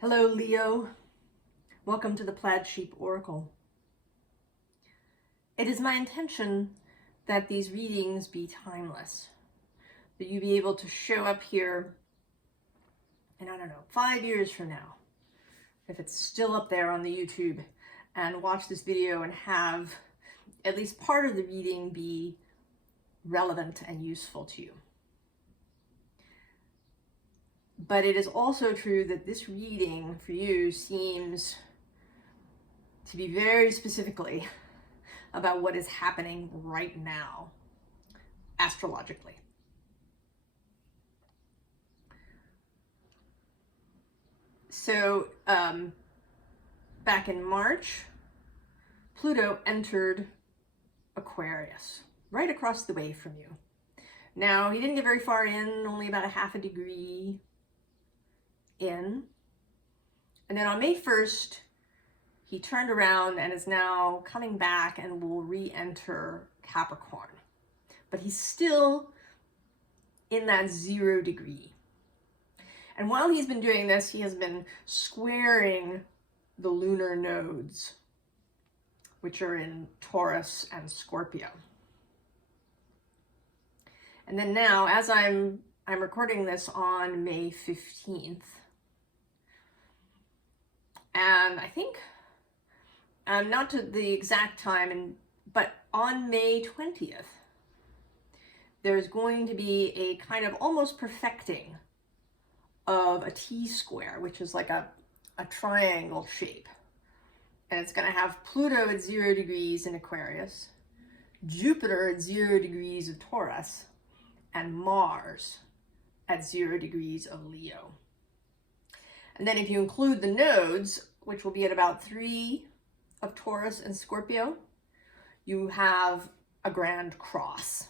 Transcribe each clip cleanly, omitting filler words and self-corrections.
Hello, Leo. Welcome to the Plaid Oracle. It is my intention that these readings be timeless, that you be able to show up here in, 5 years from now, if it's still up there on the YouTube, and watch this video and have at least part of the reading be relevant and useful to you. But it is also true that this reading for you seems to be very specifically about what is happening right now, astrologically. So, back in March, Pluto entered Aquarius, right across the way from you. Now, he didn't get very far in, only about a half a degree in. And then on May 1st, he turned around and is now coming back and will re-enter Capricorn. But he's still in that 0 degree. And while he's been doing this, he has been squaring the lunar nodes, which are in Taurus and Scorpio. And then now, as I'm recording this on May 15th, and I think, not to the exact time, but on May 20th, there's going to be a kind of almost perfecting of a T-square, which is like a triangle shape. And it's going to have Pluto at 0 degrees in Aquarius, Jupiter at 0 degrees of Taurus, and Mars at 0 degrees of Leo. And then if you include the nodes, which will be at about 3 of Taurus and Scorpio, you have a grand cross,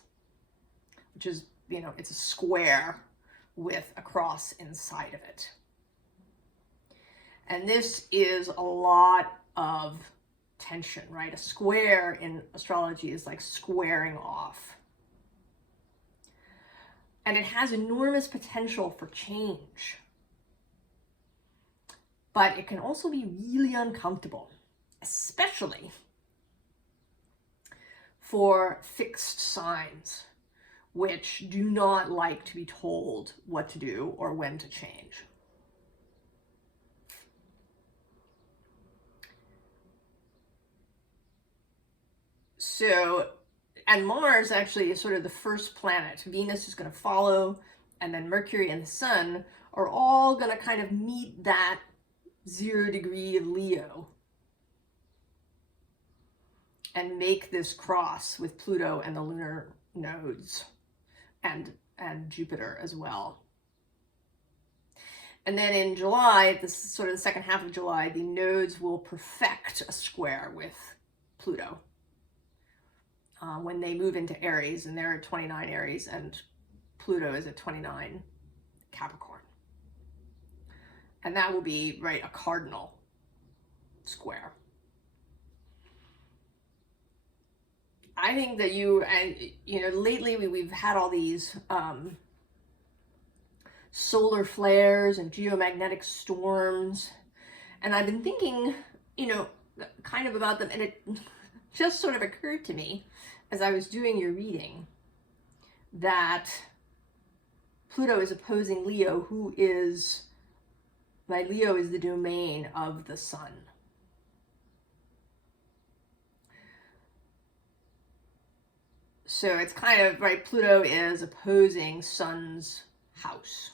which is, it's a square with a cross inside of it. And this is a lot of tension, right? A square in astrology is like squaring off. And it has enormous potential for change. But it can also be really uncomfortable, especially for fixed signs, which do not like to be told what to do or when to change. So, and Mars actually is sort of the first planet. Venus is going to follow, and then Mercury and the Sun are all going to kind of meet that 0 degree of Leo and make this cross with Pluto and the lunar nodes and Jupiter as well. And then in July, this is sort of the second half of July, the nodes will perfect a square with Pluto when they move into Aries, and they're at 29 Aries and Pluto is at 29 Capricorn. And that will be, right, a cardinal square. I think that lately we've had all these solar flares and geomagnetic storms. And I've been thinking, kind of about them. And it just sort of occurred to me as I was doing your reading that Pluto is opposing Leo, who is... Leo is the domain of the sun. So it's kind of, right, Pluto is opposing Sun's house.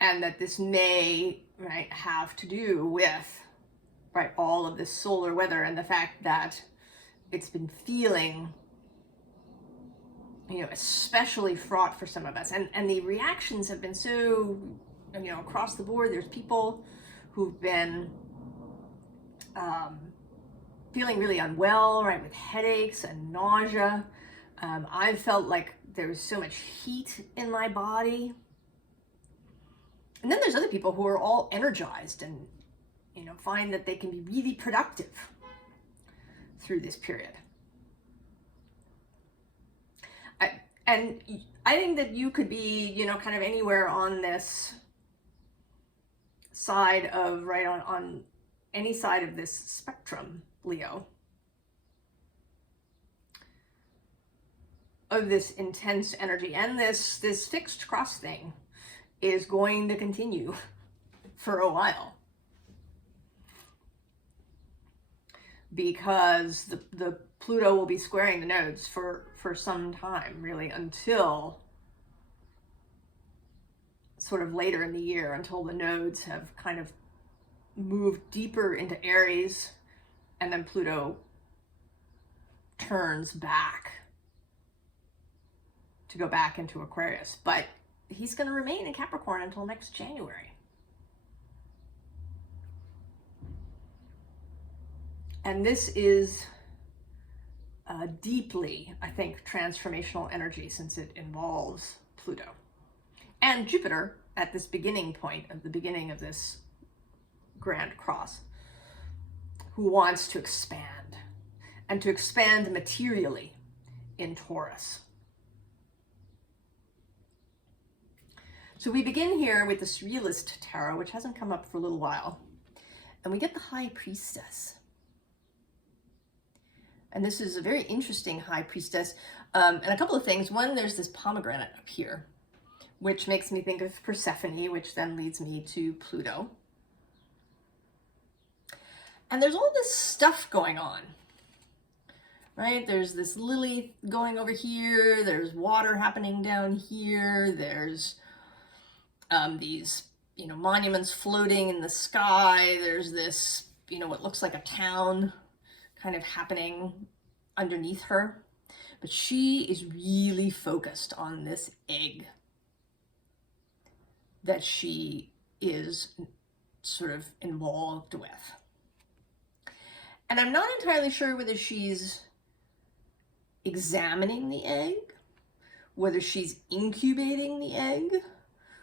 And that this may, right, have to do with, right, all of this solar weather and the fact that it's been feeling especially fraught for some of us. And the reactions have been so, across the board. There's people who've been feeling really unwell, right, with headaches and nausea. I've felt like there was so much heat in my body. And then there's other people who are all energized and, find that they can be really productive through this period. And I think that you could be, you know, kind of anywhere on this side of, right, on any side of this spectrum, Leo, of this intense energy. And this fixed cross thing is going to continue for a while, because the Pluto will be squaring the nodes for some time, really, until sort of later in the year, until the nodes have kind of moved deeper into Aries, and then Pluto turns back to go back into Aquarius. But he's going to remain in Capricorn until next January. And this is deeply, I think, transformational energy, since it involves Pluto and Jupiter at this beginning point, at the beginning of this grand cross, who wants to expand, and to expand materially in Taurus. So we begin here with the Surrealist Tarot, which hasn't come up for a little while, and we get the High Priestess. And this is a very interesting High Priestess. And a couple of things. One, there's this pomegranate up here, which makes me think of Persephone, which then leads me to Pluto. And there's all this stuff going on, right? There's this lily going over here. There's water happening down here. There's these, you know, monuments floating in the sky. There's this, you know, what looks like a town kind of happening underneath her. But she is really focused on this egg that she is sort of involved with. And I'm not entirely sure whether she's examining the egg, whether she's incubating the egg,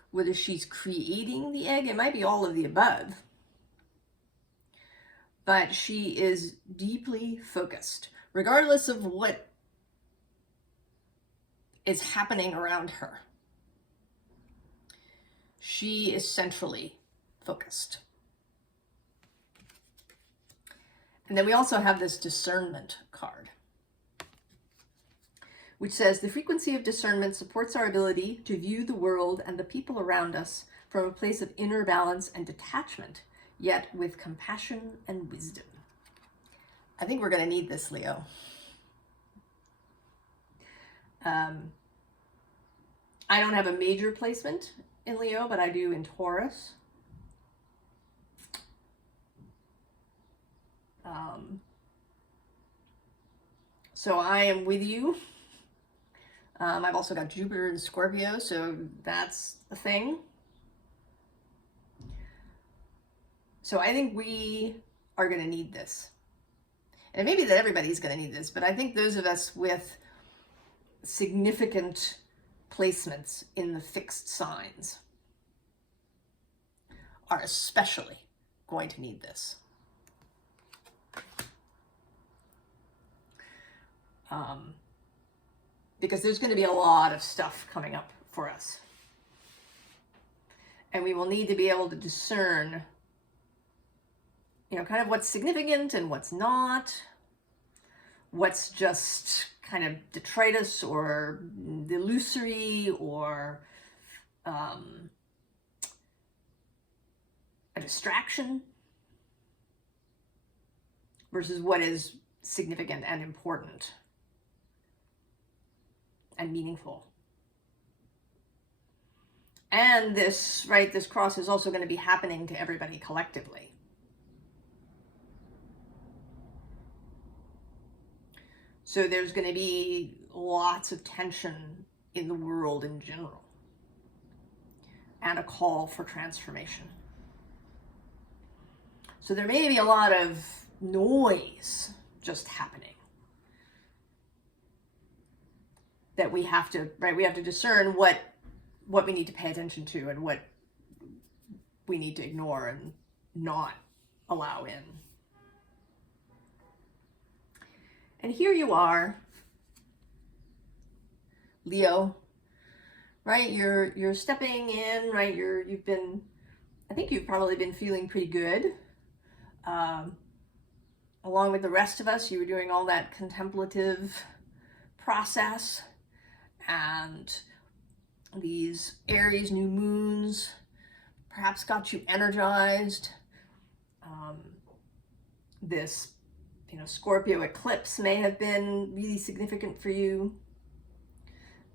whether she's creating the egg. It might be all of the above. But she is deeply focused, regardless of what is happening around her. She is centrally focused. And then we also have this discernment card, which says the frequency of discernment supports our ability to view the world and the people around us from a place of inner balance and detachment, yet with compassion and wisdom. I think we're going to need this, Leo. I don't have a major placement in Leo, but I do in Taurus. So I am with you. I've also got Jupiter in Scorpio, so that's a thing. So I think we are going to need this. And maybe that everybody's going to need this, but I think those of us with significant placements in the fixed signs are especially going to need this. Because there's going to be a lot of stuff coming up for us. And we will need to be able to discern, you know, kind of what's significant and what's not, what's just kind of detritus or illusory or a distraction, versus what is significant and important and meaningful. And this, right, this cross is also going to be happening to everybody collectively. So there's going to be lots of tension in the world in general, and a call for transformation. So there may be a lot of noise just happening that we have to, right, we have to discern what we need to pay attention to and what we need to ignore and not allow in. And here you are Leo, right? You're stepping in, right? I think you've probably been feeling pretty good. Along with the rest of us, you were doing all that contemplative process, and these Aries new moons perhaps got you energized. This, Scorpio eclipse may have been really significant for you,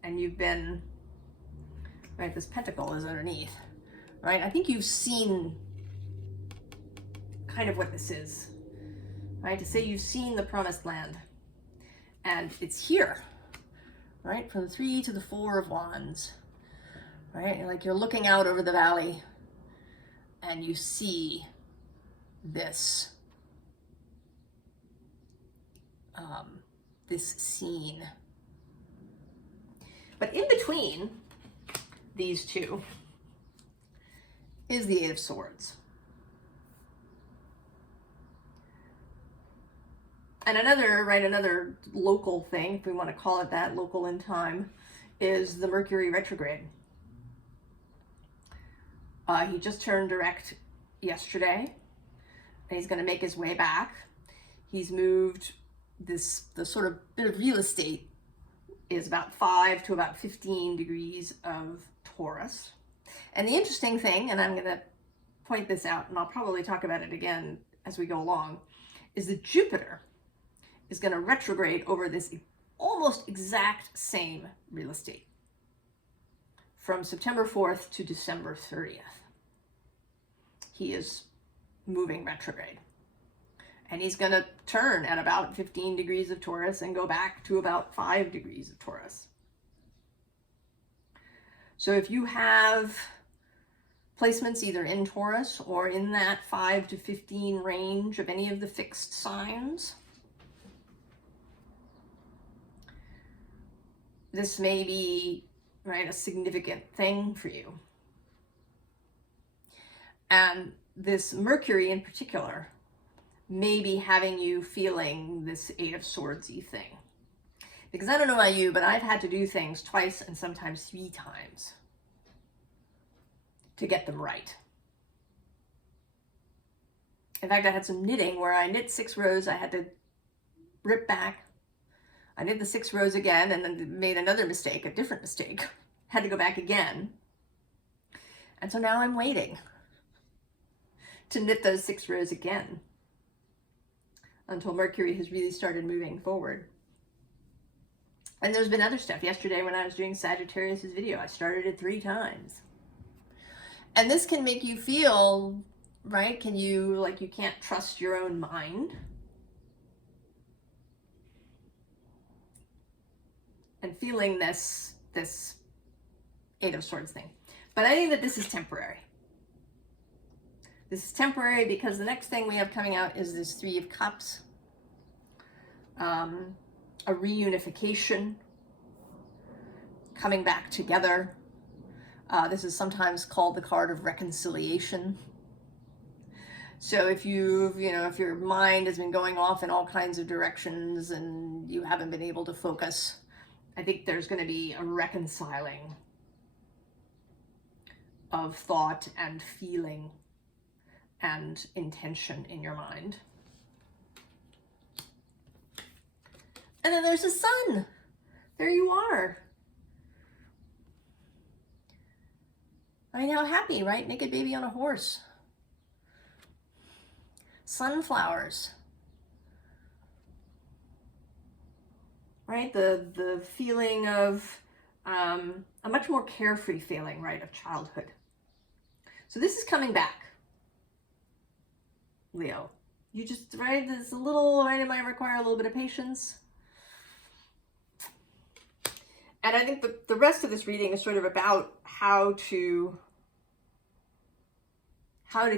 and you've been, right, this pentacle is underneath, right? I think you've seen kind of what this is, right? To say you've seen the promised land, and it's here, right? From the 3 to the 4 of Wands, right? Like you're looking out over the valley and you see this this scene. But in between these two is the Eight of Swords. And another local thing, if we want to call it that, local in time, is the Mercury retrograde. He just turned direct yesterday, and he's going to make his way back. He's moved the sort of bit of real estate is about 5 to about 15 degrees of Taurus. And the interesting thing, and I'm going to point this out, and I'll probably talk about it again as we go along, is that Jupiter is going to retrograde over this almost exact same real estate from September 4th to December 30th. He is moving retrograde. And he's going to turn at about 15 degrees of Taurus and go back to about 5 degrees of Taurus. So if you have placements either in Taurus or in that 5 to 15 range of any of the fixed signs, this may be, right, a significant thing for you. And this Mercury in particular may be having you feeling this Eight of Swords-y thing. Because I don't know about you, but I've had to do things twice and sometimes 3 times to get them right. In fact, I had some knitting where I knit 6 rows, I had to rip back. I knit the 6 rows again and then made another mistake, a different mistake. Had to go back again. And so now I'm waiting to knit those 6 rows again until Mercury has really started moving forward. And there's been other stuff. Yesterday when I was doing Sagittarius's video, I started it 3 times. And this can make you feel, right? Like you can't trust your own mind. And feeling this Eight of Swords thing. But I think that this is temporary. This is temporary because the next thing we have coming out is this 3 of Cups. A reunification. Coming back together. This is sometimes called the card of reconciliation. So if if your mind has been going off in all kinds of directions and you haven't been able to focus, I think there's going to be a reconciling of thought and feeling and intention in your mind. And then there's the sun. There you are. I know, happy, right? Naked baby on a horse. Sunflowers. Right? The feeling of a much more carefree feeling, right, of childhood. So this is coming back, Leo. You just, right, there's a little, right, it might require a little bit of patience. And I think the rest of this reading is sort of about how to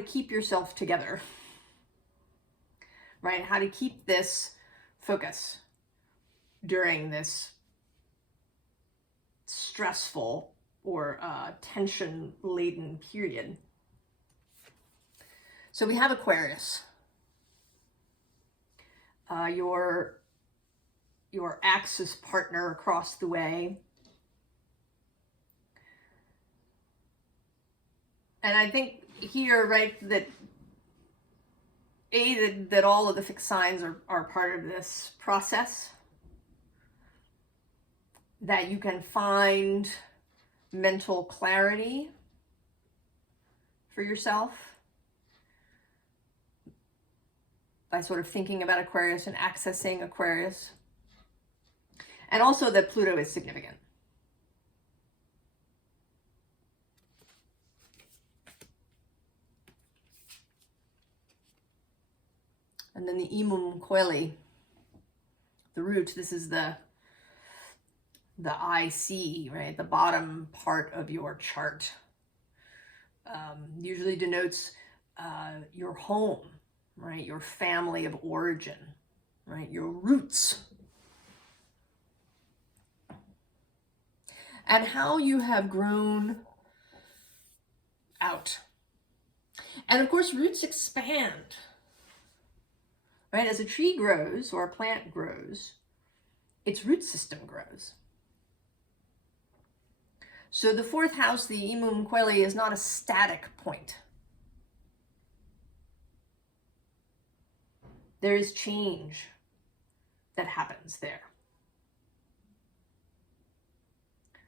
keep yourself together, right? How to keep this focus during this stressful or tension-laden period. So we have Aquarius. Your Axis partner across the way, And I think here, right, that that all of the fixed signs are part of this process, that you can find mental clarity for yourself by sort of thinking about Aquarius and accessing Aquarius. And also that Pluto is significant. And then the Imum Coeli, the root, this is the IC, right? The bottom part of your chart. Usually denotes your home, right? Your family of origin, right? Your roots. And how you have grown out. And of course, roots expand, right? As a tree grows or a plant grows, its root system grows. So the fourth house, the Imum Coeli, is not a static point. There is change that happens there.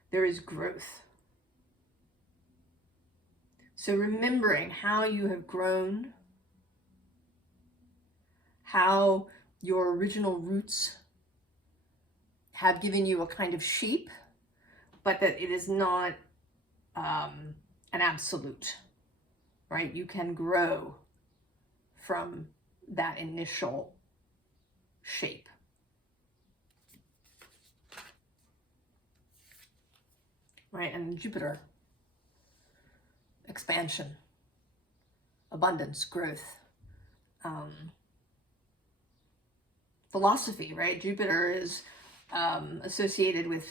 There is growth. So remembering how you have grown, how your original roots have given you a kind of shape, but that it is not an absolute, right? You can grow from that initial shape. Right, and Jupiter, expansion, abundance, growth, philosophy, right? Jupiter is associated with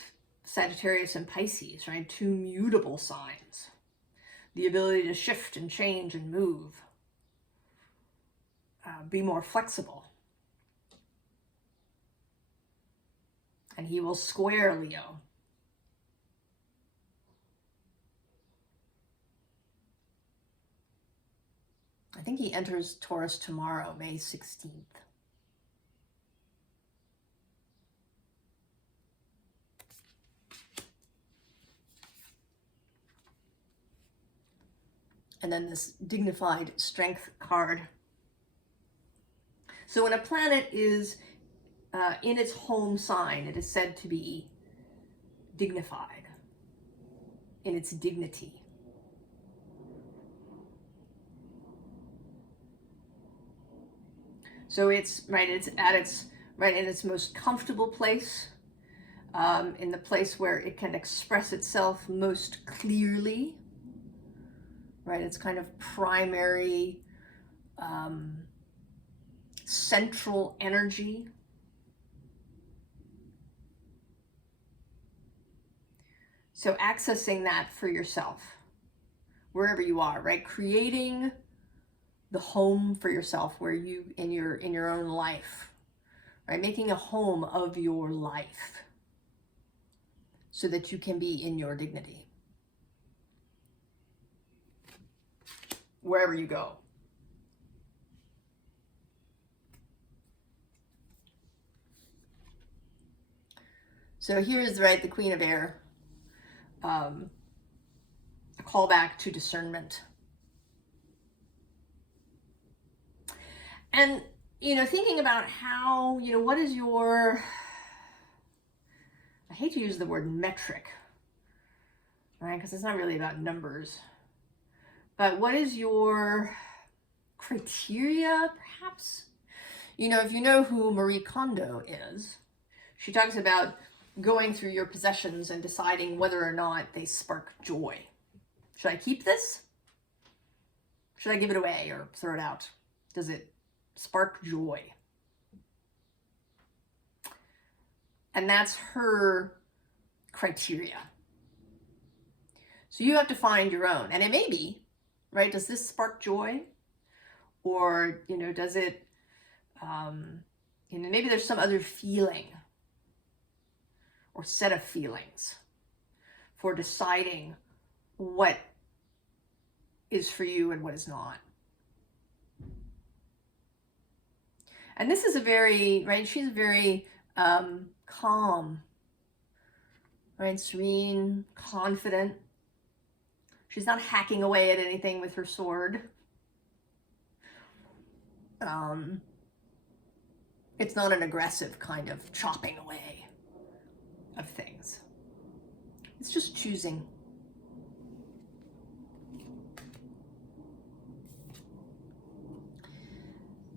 Sagittarius and Pisces, right? Two mutable signs. The ability to shift and change and move. Be more flexible. And he will square Leo. I think he enters Taurus tomorrow, May 16th. And then this dignified strength card. So when a planet is in its home sign, it is said to be dignified in its dignity. So it's right. It's at its right in its most comfortable place, in the place where it can express itself most clearly. Right, it's kind of primary, central energy. So accessing that for yourself, wherever you are, right? Creating the home for yourself where you, in your own life, right? Making a home of your life so that you can be in your dignity. Wherever you go. So here's, right, the Queen of Air. A callback to discernment. And, thinking about how, what is your, I hate to use the word metric, right? Because it's not really about numbers. But what is your criteria, perhaps? If you know who Marie Kondo is, she talks about going through your possessions and deciding whether or not they spark joy. Should I keep this? Should I give it away or throw it out? Does it spark joy? And that's her criteria. So you have to find your own. And it may be, right? Does this spark joy? Or, does it, maybe there's some other feeling or set of feelings for deciding what is for you and what is not. And this is a very, right, she's very calm, right, serene, confident. She's not hacking away at anything with her sword. It's not an aggressive kind of chopping away of things. It's just choosing.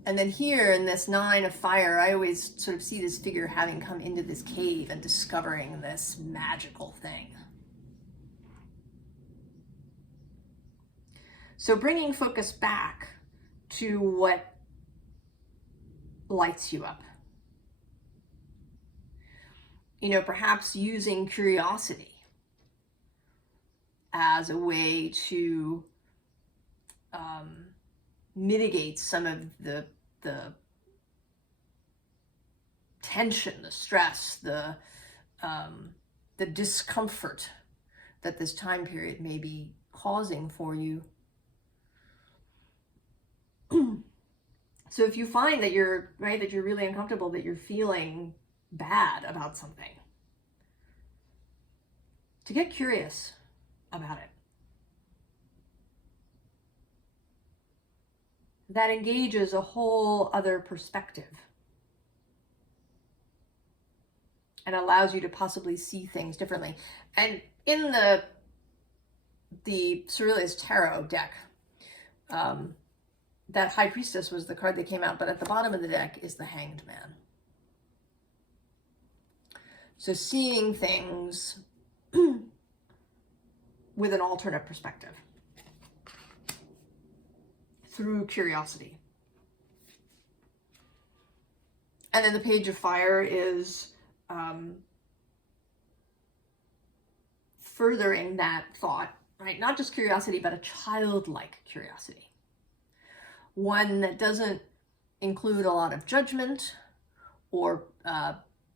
And then here in this 9 of fire, I always sort of see this figure having come into this cave and discovering this magical thing. So bringing focus back to what lights you up. You know, perhaps using curiosity as a way to mitigate some of the tension, the stress, the discomfort that this time period may be causing for you. So if you find that you're, right, that you're really uncomfortable, that you're feeling bad about something, to get curious about it. That engages a whole other perspective and allows you to possibly see things differently. And in the Surrealist Tarot deck, that High Priestess was the card that came out, but at the bottom of the deck is the Hanged Man. So seeing things with an alternate perspective through curiosity. And then the Page of Fire is furthering that thought, right? Not just curiosity, but a childlike curiosity. One that doesn't include a lot of judgment or,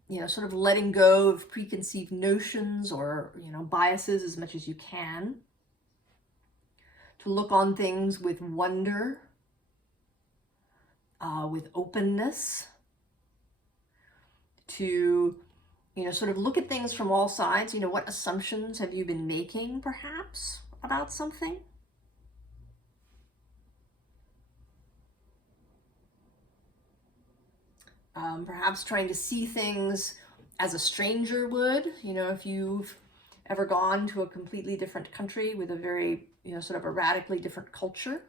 you know, sort of letting go of preconceived notions or, you know, biases as much as you can. To look on things with wonder, with openness, to, you know, sort of look at things from all sides. You know, what assumptions have you been making, perhaps, about something? Perhaps trying to see things as a stranger would. You know, if you've ever gone to a completely different country with a very, you know, sort of a radically different culture,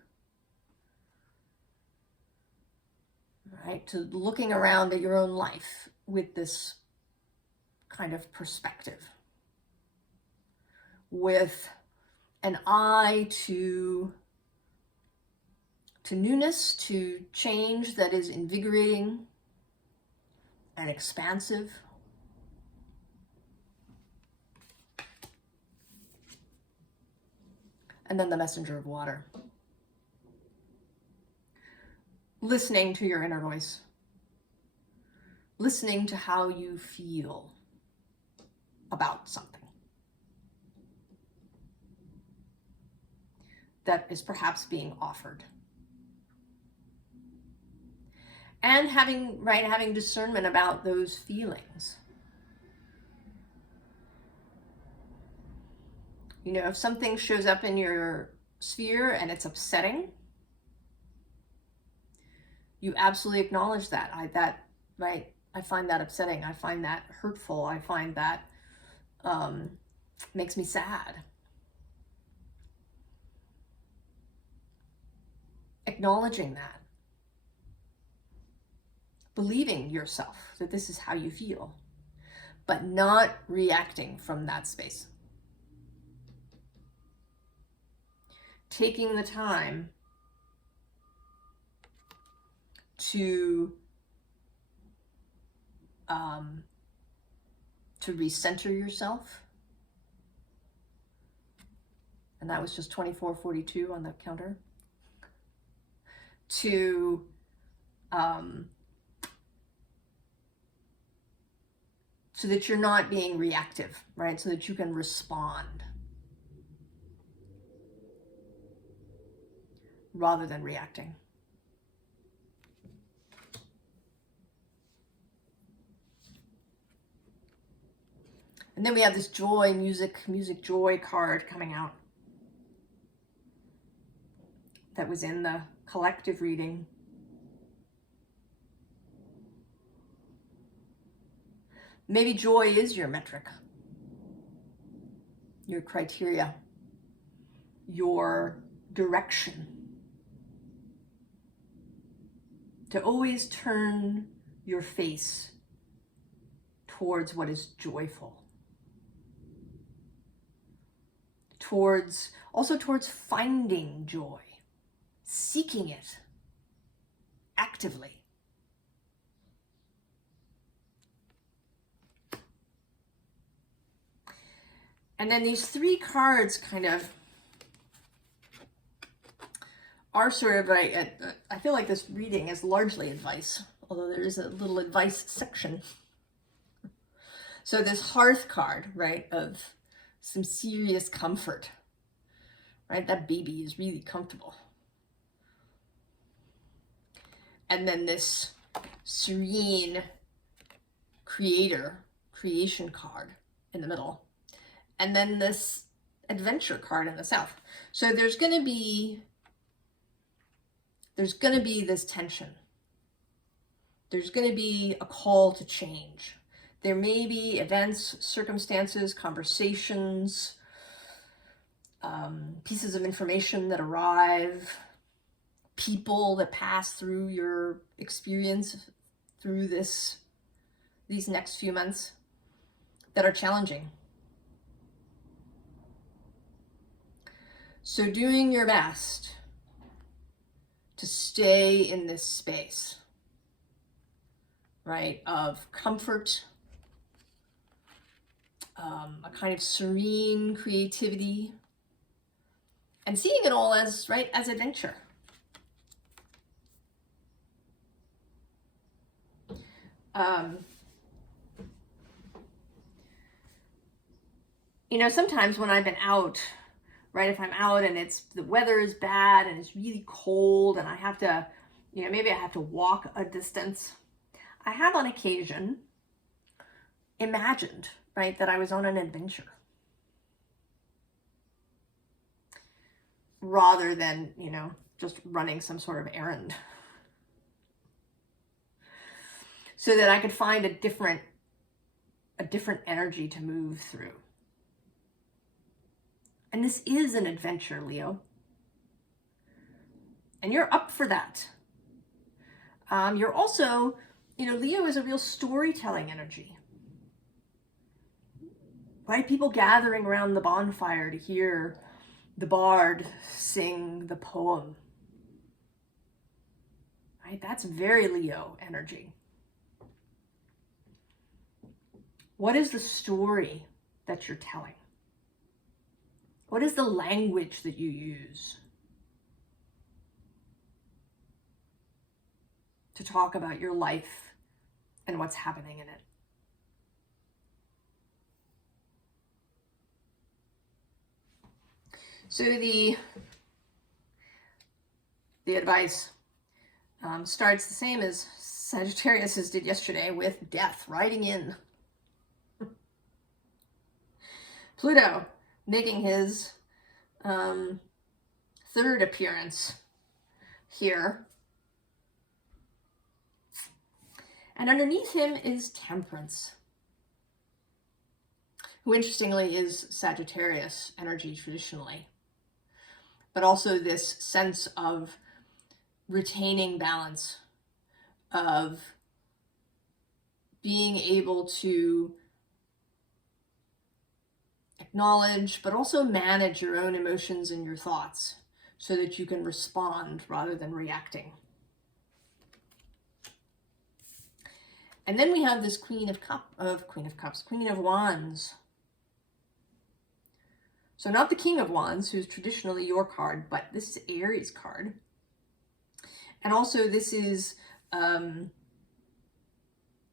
right? To looking around at your own life with this kind of perspective, with an eye to newness, to change that is invigorating and expansive. And then the Messenger of Water. Listening to your inner voice. Listening to how you feel about something that is perhaps being offered. And having discernment about those feelings. You know, if something shows up in your sphere and it's upsetting, you absolutely acknowledge that. I find that upsetting. I find that hurtful. I find that makes me sad. Acknowledging that. Believing yourself that this is how you feel, but not reacting from that space. Taking the time to recenter yourself. And that was just 2442 on the counter. To so that you're not being reactive, right? So that you can respond. rather than reacting. And then we have this joy, music joy card coming out that was in the collective reading. Maybe joy is your metric, your criteria, your direction. To always turn your face towards what is joyful. Also towards finding joy, seeking it actively. And then these three cards kind of are sort of I feel like this reading is largely advice, although there is a little advice section. So this hearth card, right, of some serious comfort, right? That baby is really comfortable. And then this serene creation card in the middle. And then this adventure card in the south. So there's going to be this tension. There's going to be a call to change. There may be events, circumstances, conversations, pieces of information that arrive, people that pass through your experience through these next few months that are challenging. So doing your best to stay in this space, right, of comfort, a kind of serene creativity, and seeing it all as, right, as adventure. You know, sometimes when I've been out, right, if I'm out and the weather is bad and it's really cold and I have to, you know, maybe I have to walk a distance, I have on occasion imagined, right, that I was on an adventure rather than, you know, just running some sort of errand, so that I could find a different energy to move through. And this is an adventure, Leo. And you're up for that. You're also, you know, Leo is a real storytelling energy. Right? People gathering around the bonfire to hear the bard sing the poem. Right? That's very Leo energy. What is the story that you're telling? What is the language that you use to talk about your life and what's happening in it? So the advice starts the same as Sagittarius's did yesterday, with death riding in. Pluto making his third appearance here. And underneath him is Temperance, who interestingly is Sagittarius energy traditionally, but also this sense of retaining balance, of being able to acknowledge, but also manage your own emotions and your thoughts so that you can respond rather than reacting. And then we have this Queen of Wands. So not the King of Wands, who's traditionally your card, but this is Aries card. And also this is, you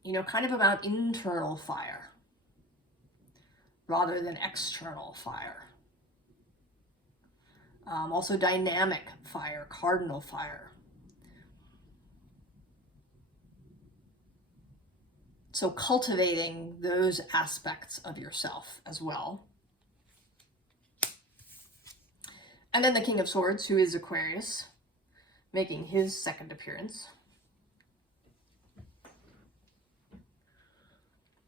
know, kind of about internal fire rather than external fire. Also dynamic fire, cardinal fire. So cultivating those aspects of yourself as well. And then the King of Swords, who is Aquarius, making his second appearance.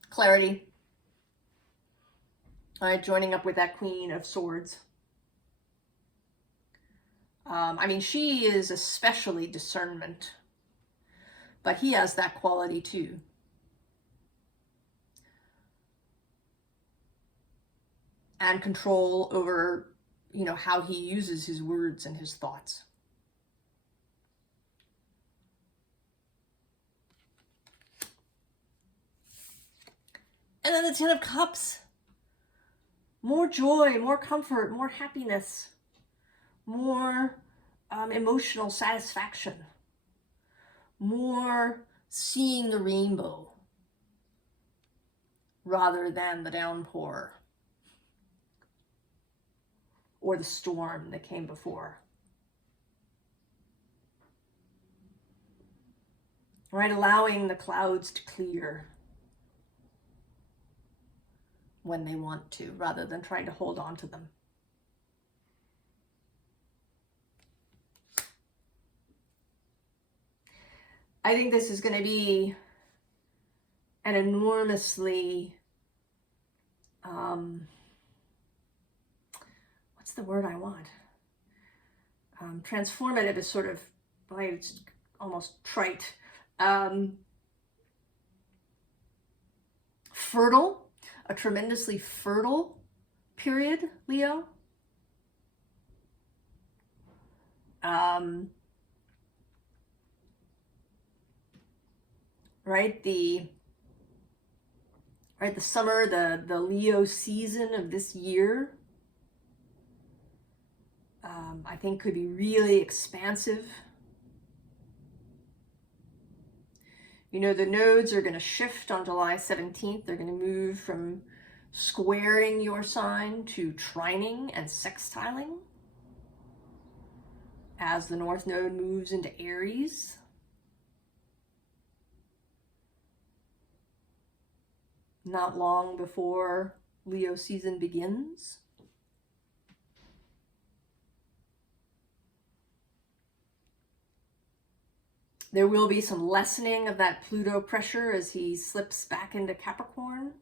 Clarity. All right, joining up with that Queen of Swords. I mean, she is especially discernment, but he has that quality too. And control over, you know, how he uses his words and his thoughts. And then the Ten of Cups. More joy, more comfort, more happiness, more emotional satisfaction, more seeing the rainbow rather than the downpour or the storm that came before. Right, allowing the clouds to clear when they want to, rather than trying to hold on to them. I think this is going to be an enormously, what's the word I want? Transformative is sort of, well, it's almost trite. Fertile, a tremendously fertile period, Leo. Right, the summer, the Leo season of this year, I think could be really expansive. You know, the nodes are going to shift on July 17th. They're going to move from squaring your sign to trining and sextiling as the North Node moves into Aries. Not long before Leo season begins. There will be some lessening of that Pluto pressure as he slips back into Capricorn.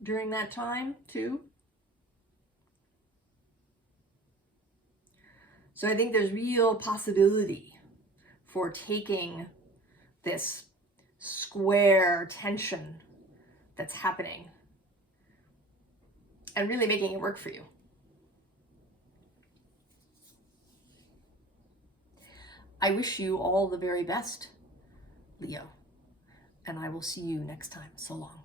During that time, too. So I think there's real possibility for taking this square tension that's happening and really making it work for you. I wish you all the very best, Leo, and I will see you next time. So long.